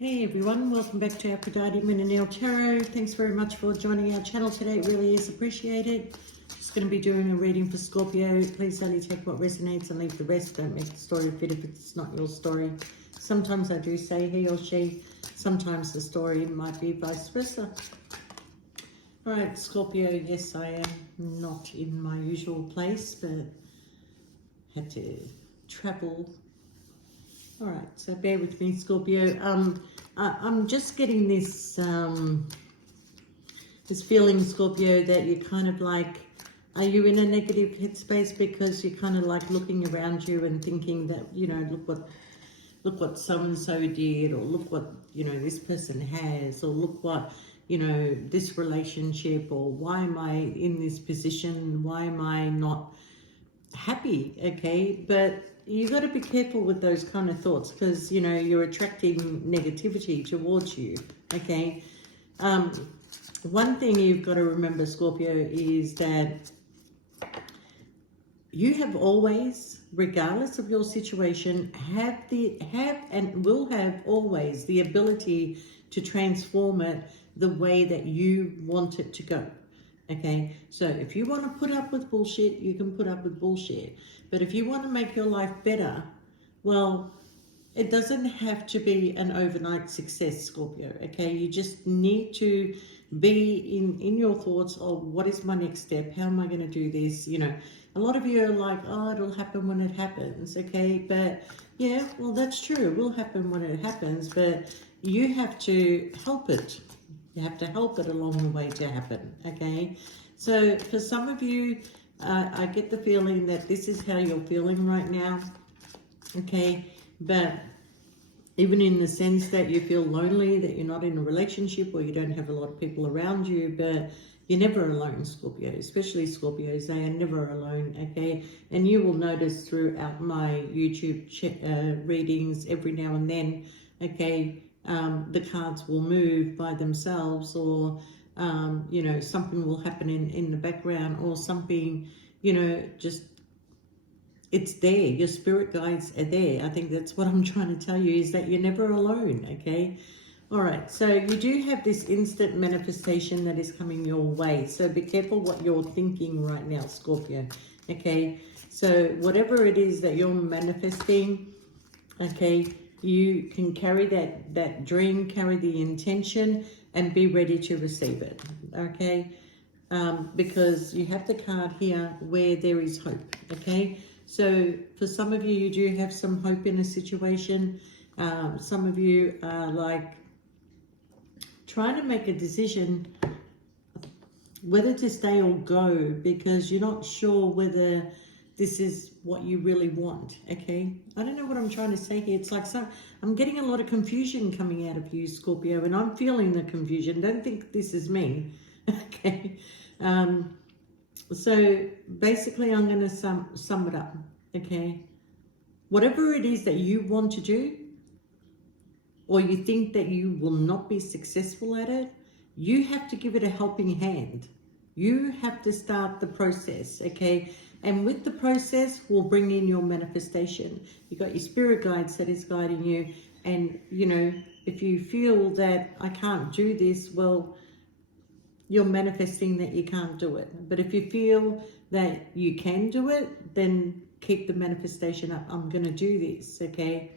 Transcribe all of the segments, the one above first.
Hey everyone, welcome back to Aphrodite Moon and Neil Tarot. Thanks very much for joining our channel today. It really is appreciated. Just going to be doing a reading for Scorpio. Please only take what resonates and leave the rest. Don't make the story fit if it's not your story. Sometimes I do say he or she. Sometimes the story might be vice versa. Alright, Scorpio, yes, I am not in my usual place, but had to travel. All right, so bear with me, Scorpio. I'm just getting this this feeling, Scorpio, that you're kind of like, are you in a negative headspace because you're kind of like looking around you and thinking that, you know, look what so-and-so did, or look what, you know, this person has, or look what, you know, this relationship, or why am I in this position? Why am I not happy? Okay, but you got to be careful with those kind of thoughts, because you know you're attracting negativity towards you. Okay, one thing you've got to remember, Scorpio, is that you have always, regardless of your situation, have and will have always the ability to transform it the way that you want it to go. Okay, so if you want to put up with bullshit, you can put up with bullshit. But if you want to make your life better, well, it doesn't have to be an overnight success, Scorpio. Okay, you just need to be in your thoughts of what is my next step? How am I going to do this? You know, a lot of you are like, oh, it'll happen when it happens. Okay, but yeah, well, that's true. It will happen when it happens, but you have to help it. You have to help it along the way to happen, okay? So for some of you, I get the feeling that this is how you're feeling right now, okay? But even in the sense that you feel lonely, that you're not in a relationship, or you don't have a lot of people around you, but you're never alone, Scorpio, especially Scorpios. They are never alone, okay? And you will notice throughout my YouTube readings every now and then, okay, the cards will move by themselves, or you know, something will happen in the background, or something, you know, just it's there. Your spirit guides are there. I think that's what I'm trying to tell you, is that you're never alone. Okay, all right, so you do have this instant manifestation that is coming your way, so be careful what you're thinking right now, Scorpio. Okay, so whatever it is that you're manifesting, okay, you can carry that dream, carry the intention, and be ready to receive it, okay? Because you have the card here where there is hope, okay? So for some of you, you do have some hope in a situation. Some of you are like trying to make a decision whether to stay or go, because you're not sure whether this is what you really want, okay? I don't know what I'm trying to say here. It's like, I'm getting a lot of confusion coming out of you, Scorpio, and I'm feeling the confusion. Don't think this is me, okay? So basically, I'm going to sum it up, okay? Whatever it is that you want to do, or you think that you will not be successful at it, you have to give it a helping hand. You have to start the process, okay? And with the process, we'll bring in your manifestation. You got your spirit guides that is guiding you. And, you know, if you feel that I can't do this, well, you're manifesting that you can't do it. But if you feel that you can do it, then keep the manifestation up. I'm going to do this, okay?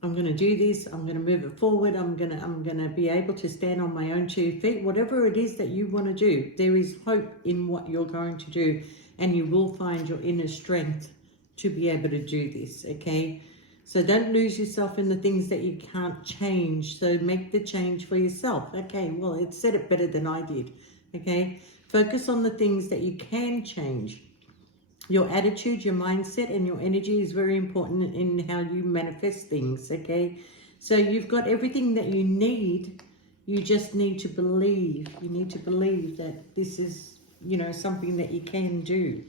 I'm going to do this. I'm going to move it forward. I'm going to be able to stand on my own 2 feet. Whatever it is that you want to do, there is hope in what you're going to do, and you will find your inner strength to be able to do this, okay? So don't lose yourself in the things that you can't change. So make the change for yourself. Okay, well, it said it better than I did, okay? Focus on the things that you can change. Your attitude, your mindset, and your energy is very important in how you manifest things, okay? So you've got everything that you need. You just need to believe. You need to believe that this is, you know, something that you can do.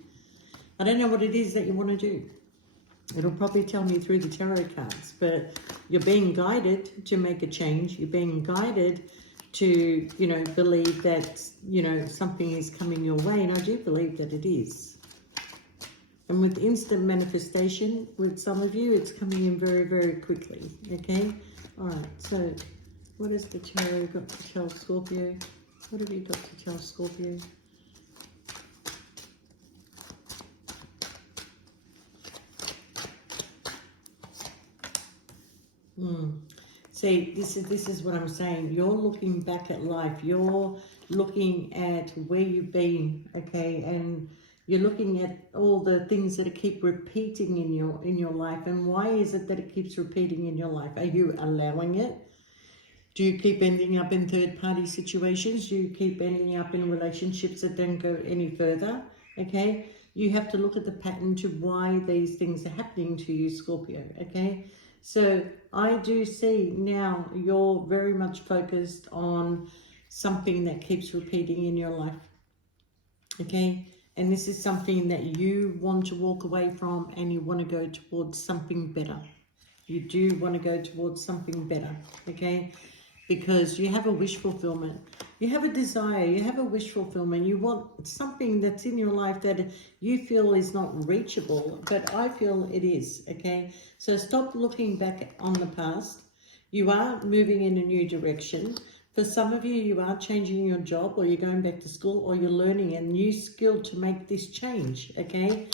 I don't know what it is that you want to do. It'll probably tell me through the tarot cards, but you're being guided to make a change. You're being guided to, you know, believe that, you know, something is coming your way, and I do believe that it is. And with instant manifestation, with some of you, it's coming in very, very quickly, okay? All right, so what has the tarot got to tell Scorpio? What have you got to tell Scorpio? See, this is what I'm saying. You're looking back at life. You're looking at where you've been, okay, and you're looking at all the things that keep repeating in your life. And why is it that it keeps repeating in your life? Are you allowing it? Do you keep ending up in third-party situations? Do you keep ending up in relationships that don't go any further? Okay, you have to look at the pattern to why these things are happening to you, Scorpio. Okay. So I do see now you're very much focused on something that keeps repeating in your life, okay? And this is something that you want to walk away from, and you want to go towards something better. You do want to go towards something better, okay? Because you have a wish fulfillment. You have a desire, you have a wish fulfillment. You want something that's in your life that you feel is not reachable, but I feel it is, okay? So stop looking back on the past. You are moving in a new direction. For some of you, you are changing your job, or you're going back to school, or you're learning a new skill to make this change, okay?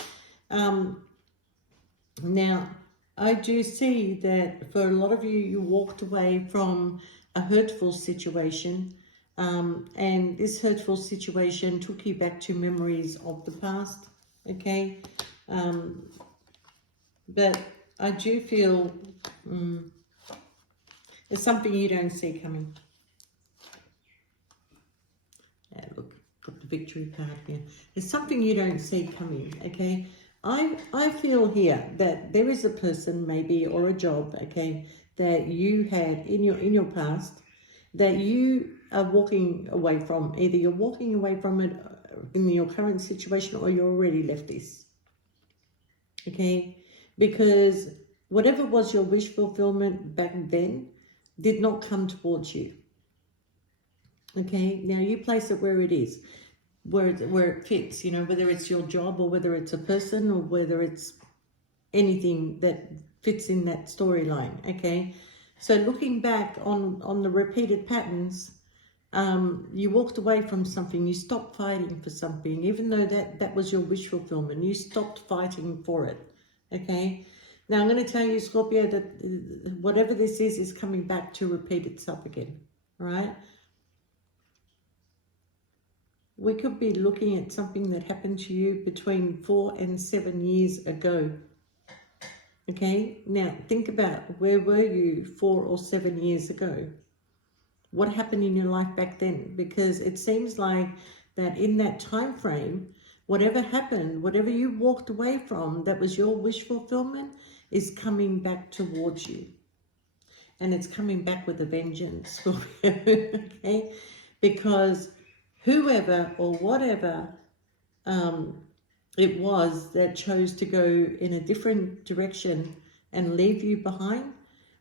Now, I do see that for a lot of you, you walked away from a hurtful situation, and this hurtful situation took you back to memories of the past, okay? But I do feel it's something you don't see coming. Yeah, look, got the victory card here. It's something you don't see coming, okay? I feel here that there is a person maybe, or a job, okay, that you had in your past that you are walking away from. Either you're walking away from it in your current situation, or you already left this, okay? Because whatever was your wish fulfillment back then did not come towards you, okay? Now you place it where it is, where it fits, you know, whether it's your job, or whether it's a person, or whether it's anything that fits in that storyline, okay? So looking back on the repeated patterns, you walked away from something, you stopped fighting for something, even though that was your wish fulfillment. You stopped fighting for it, okay? Now I'm going to tell you, Scorpio, that whatever this is coming back to repeat itself again, all right? We could be looking at something that happened to you between 4 and 7 years ago. Okay, now think about, where were you 4 or 7 years ago? What happened in your life back then? Because it seems like that in that time frame, whatever happened, whatever you walked away from, that was your wish fulfillment, is coming back towards you. And it's coming back with a vengeance, okay? Because whoever or whatever it was that chose to go in a different direction and leave you behind,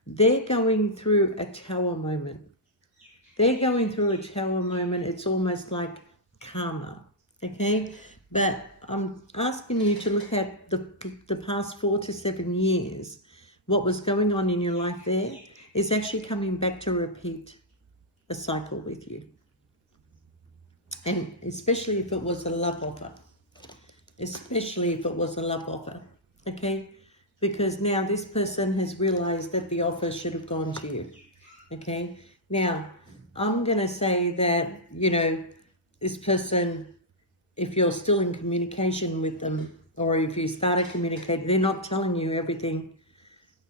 they're going through a tower moment. They're going through a tower moment. It's almost like karma, okay? But I'm asking you to look at the past 4 to 7 years. What was going on in your life there is actually coming back to repeat a cycle with you. And especially if it was a love offer. Especially if it was a love offer, okay? Because now this person has realized that the offer should have gone to you, okay? Now, I'm going to say that, you know, this person, if you're still in communication with them, or if you started communicating, they're not telling you everything.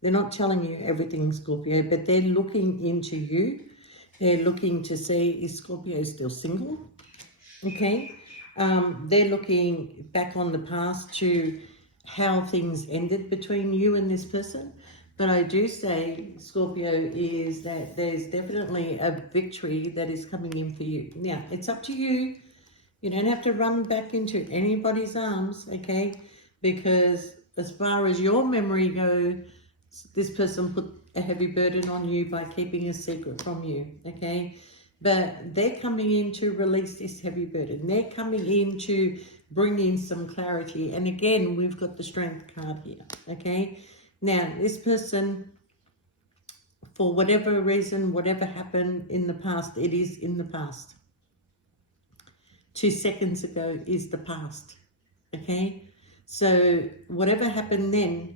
They're not telling you everything, Scorpio, but they're looking into you. They're looking to see, is Scorpio still single? Okay? They're looking back on the past to how things ended between you and this person. But I do say, Scorpio, is that there's definitely a victory that is coming in for you. Now, it's up to you. You don't have to run back into anybody's arms, okay? Because as far as your memory goes, this person put a heavy burden on you by keeping a secret from you, okay? But they're coming in to release this heavy burden. They're coming in to bring in some clarity. And again, we've got the Strength card here, okay? Now, this person, for whatever reason, whatever happened in the past, it is in the past. 2 seconds ago is the past, okay? So whatever happened then,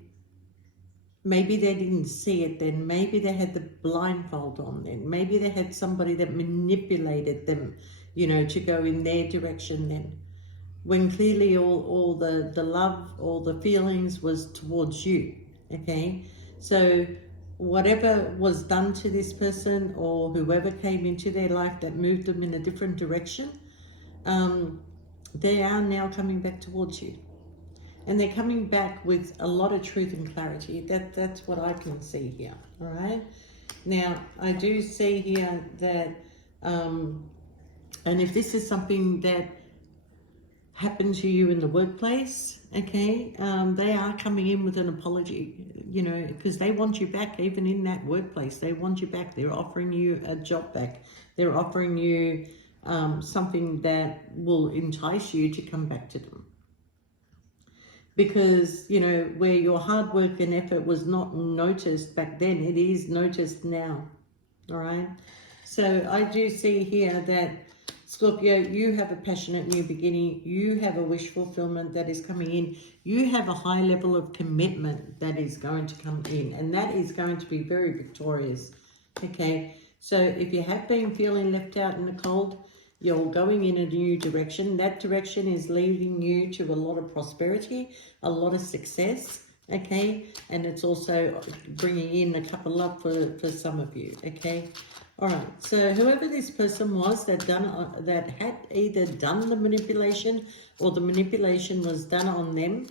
maybe they didn't see it then. Maybe they had the blindfold on then. Maybe they had somebody that manipulated them, you know, to go in their direction then. When clearly all the love, all the feelings was towards you, okay? So whatever was done to this person or whoever came into their life that moved them in a different direction, they are now coming back towards you. And they're coming back with a lot of truth and clarity. That's what I can see here, all right? Now, I do see here that, and if this is something that happened to you in the workplace, okay, they are coming in with an apology, you know, because they want you back even in that workplace. They want you back. They're offering you a job back. They're offering you something that will entice you to come back to them. Because, you know, where your hard work and effort was not noticed back then, it is noticed now, all right? So I do see here that, Scorpio, you have a passionate new beginning. You have a wish fulfillment that is coming in. You have a high level of commitment that is going to come in, and that is going to be very victorious, okay? So if you have been feeling left out in the cold, you're going in a new direction. That direction is leading you to a lot of prosperity, a lot of success, okay? And it's also bringing in a couple of love for some of you, okay? All right, so whoever this person was that had either done the manipulation or the manipulation was done on them,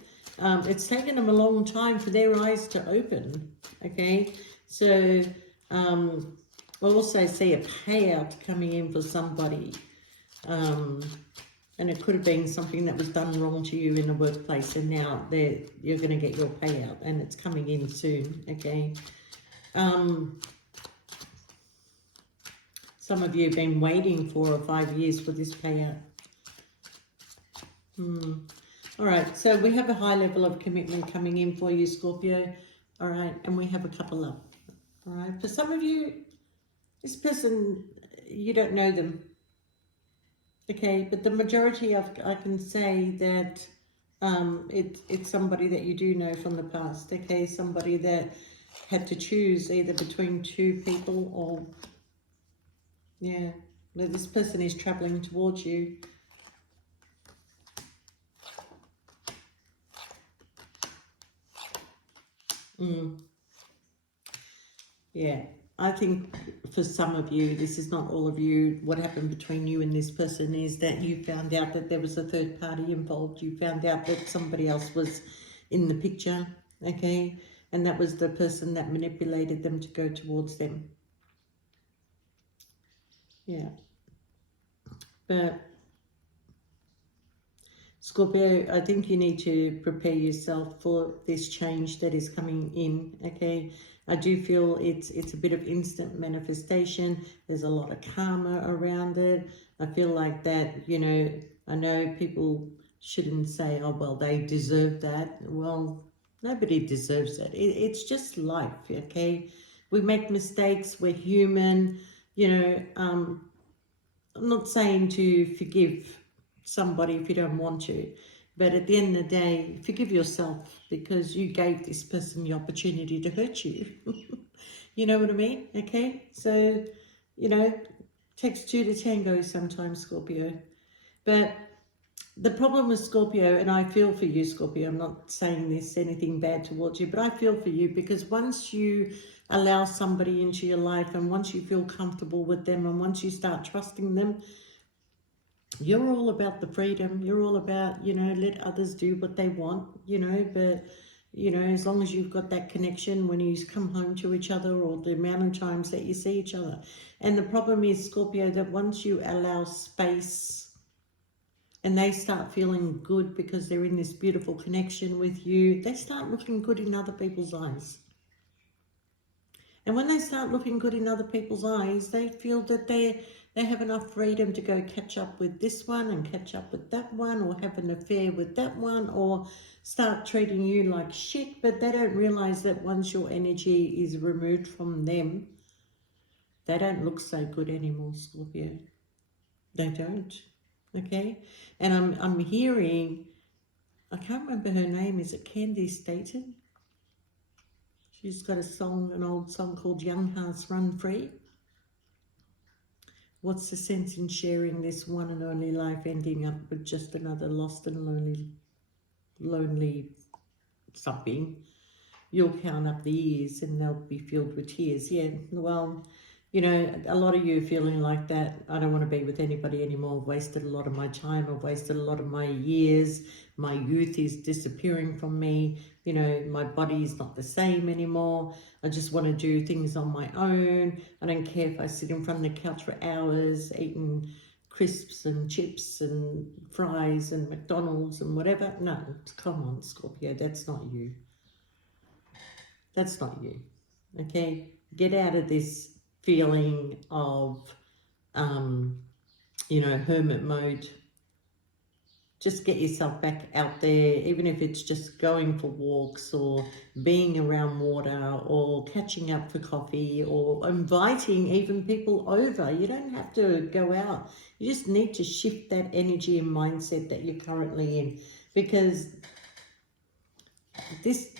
it's taken them a long time for their eyes to open, okay? So I also see a payout coming in for somebody. And it could have been something that was done wrong to you in the workplace, and now you're going to get your payout, and it's coming in soon, okay? Some of you have been waiting 4 or 5 years for this payout. All right, so we have a high level of commitment coming in for you, Scorpio. All right, and we have a couple up. All right, for some of you, this person, you don't know them. Okay, but the majority of, I can say that it's somebody that you do know from the past, okay? Somebody that had to choose either between 2 people or, yeah, this person is traveling towards you. Yeah. I think for some of you, this is not all of you, what happened between you and this person is that you found out that there was a third party involved. You found out that somebody else was in the picture, okay? And that was the person that manipulated them to go towards them. Yeah. But Scorpio, I think you need to prepare yourself for this change that is coming in, okay? I do feel it's a bit of instant manifestation. There's a lot of karma around it. I feel like that, you know, I know people shouldn't say, oh, well, they deserve that. Well, nobody deserves that. It's just life, okay? We make mistakes. We're human. You know, I'm not saying to forgive somebody if you don't want to, but at the end of the day, forgive yourself because you gave this person the opportunity to hurt you. You know what I mean? Okay, so, you know, takes 2 to tango sometimes, Scorpio. But the problem with Scorpio, and I feel for you, Scorpio, I'm not saying this anything bad towards you, but I feel for you because once you allow somebody into your life and once you feel comfortable with them and once you start trusting them, you're all about the freedom. You're all about, you know, let others do what they want, you know, but, you know, as long as you've got that connection when you come home to each other or the amount of times that you see each other. And the problem is, Scorpio, that once you allow space and they start feeling good because they're in this beautiful connection with you, they start looking good in other people's eyes. And when they start looking good in other people's eyes, they feel that they have enough freedom to go catch up with this one and catch up with that one, or have an affair with that one, or start treating you like shit. But they don't realize that once your energy is removed from them, they don't look so good anymore, Scorpio. They don't. Okay? And I'm hearing, I can't remember her name, is it Candy Staten? She's got a song, an old song called Young Hearts Run Free. What's the sense in sharing this one and only life, ending up with just another lost and lonely something? You'll count up the years and they'll be filled with tears. Yeah, well, you know, a lot of you are feeling like that. I don't want to be with anybody anymore. I've wasted a lot of my time. I've wasted a lot of my years. My youth is disappearing from me. You know, my body is not the same anymore. I just want to do things on my own. I don't care if I sit in front of the couch for hours eating crisps and chips and fries and McDonald's and whatever. No, come on, Scorpio, that's not you. That's not you. Okay? Get out of this feeling of, you know, hermit mode. Just get yourself back out there, even if it's just going for walks or being around water or catching up for coffee or inviting even people over. You don't have to go out. You just need to shift that energy and mindset that you're currently in, because this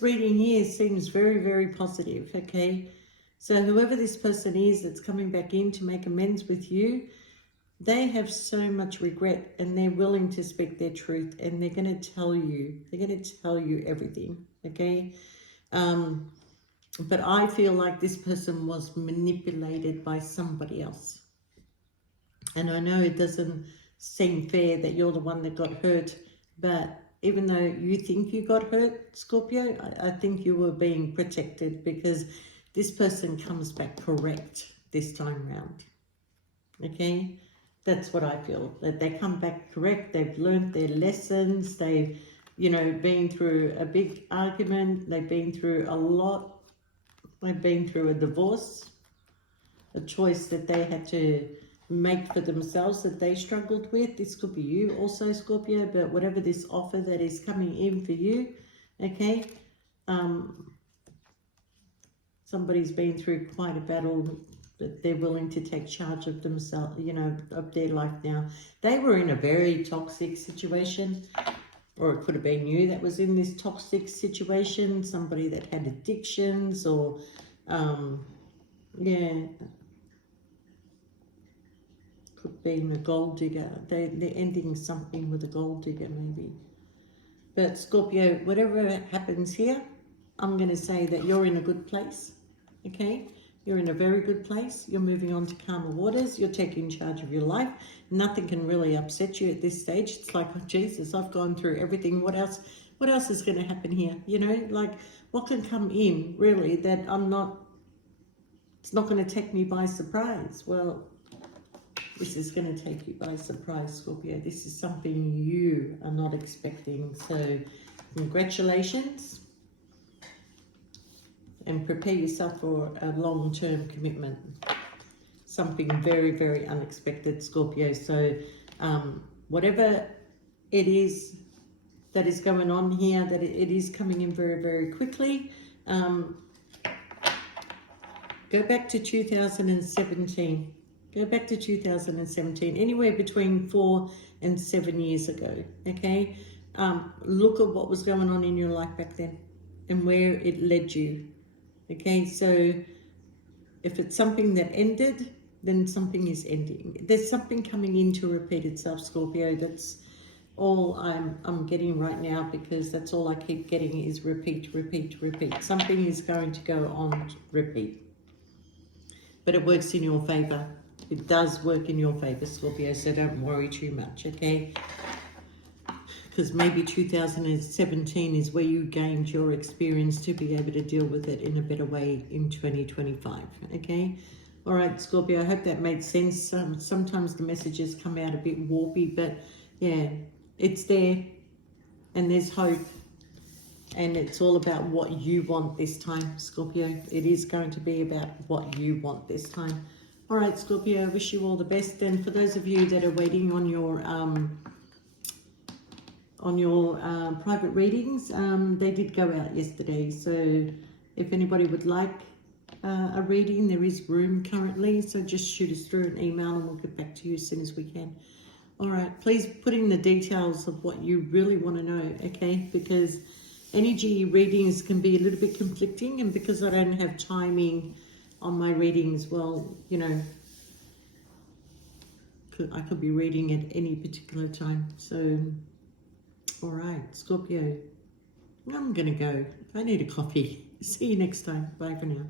reading here seems very, very positive, okay? So whoever this person is that's coming back in to make amends with you, they have so much regret and they're willing to speak their truth, and they're going to tell you everything, okay? But I feel like this person was manipulated by somebody else. And I know it doesn't seem fair that you're the one that got hurt, but even though you think you got hurt, Scorpio, I think you were being protected, because this person comes back correct this time round. Okay? That's what I feel. That they come back correct. They've learned their lessons. They've, you know, been through a big argument. They've been through a lot. They've been through a divorce, a choice that they had to make for themselves that they struggled with. This could be you also, Scorpio, but whatever this offer that is coming in for you, okay, somebody's been through quite a battle, but they're willing to take charge of themselves, you know, of their life now. They were in a very toxic situation, or it could have been you that was in this toxic situation, somebody that had addictions, or yeah, could be a gold digger. They're ending something with a gold digger maybe. But Scorpio, whatever happens here, I'm going to say that you're in a good place, okay? You're in a very good place. You're moving on to calmer waters. You're taking charge of your life. Nothing can really upset you at this stage. It's like, oh, Jesus, I've gone through everything. What else is going to happen here? You know, like, what can come in really that it's not going to take me by surprise? Well, this is going to take you by surprise, Scorpio. This is something you are not expecting. So congratulations, and prepare yourself for a long-term commitment. Something very, very unexpected, Scorpio. So whatever it is that is going on here, that it is coming in very, very quickly. Go back to 2017. Go back to 2017, anywhere between 4 and 7 years ago, okay? Look at what was going on in your life back then and where it led you, okay? So if it's something that ended, then something is ending. There's something coming in to repeat itself, Scorpio. That's all I'm getting right now, because that's all I keep getting is repeat, repeat, repeat. Something is going to go on repeat. But it works in your favor. It does work in your favor, Scorpio, so don't worry too much, okay? Because maybe 2017 is where you gained your experience to be able to deal with it in a better way in 2025, okay? All right, Scorpio, I hope that made sense. Sometimes the messages come out a bit warpy, but yeah, it's there and there's hope. And it's all about what you want this time, Scorpio. It is going to be about what you want this time. All right, Scorpio, I wish you all the best. And for those of you that are waiting on your private readings, they did go out yesterday. So if anybody would like a reading, there is room currently. So just shoot us through an email and we'll get back to you as soon as we can. All right, please put in the details of what you really want to know, okay? Because energy readings can be a little bit conflicting, and because I don't have timing on my readings, well, you know, I could be reading at any particular time. So, all right, Scorpio, I'm going to go. I need a coffee. See you next time. Bye for now.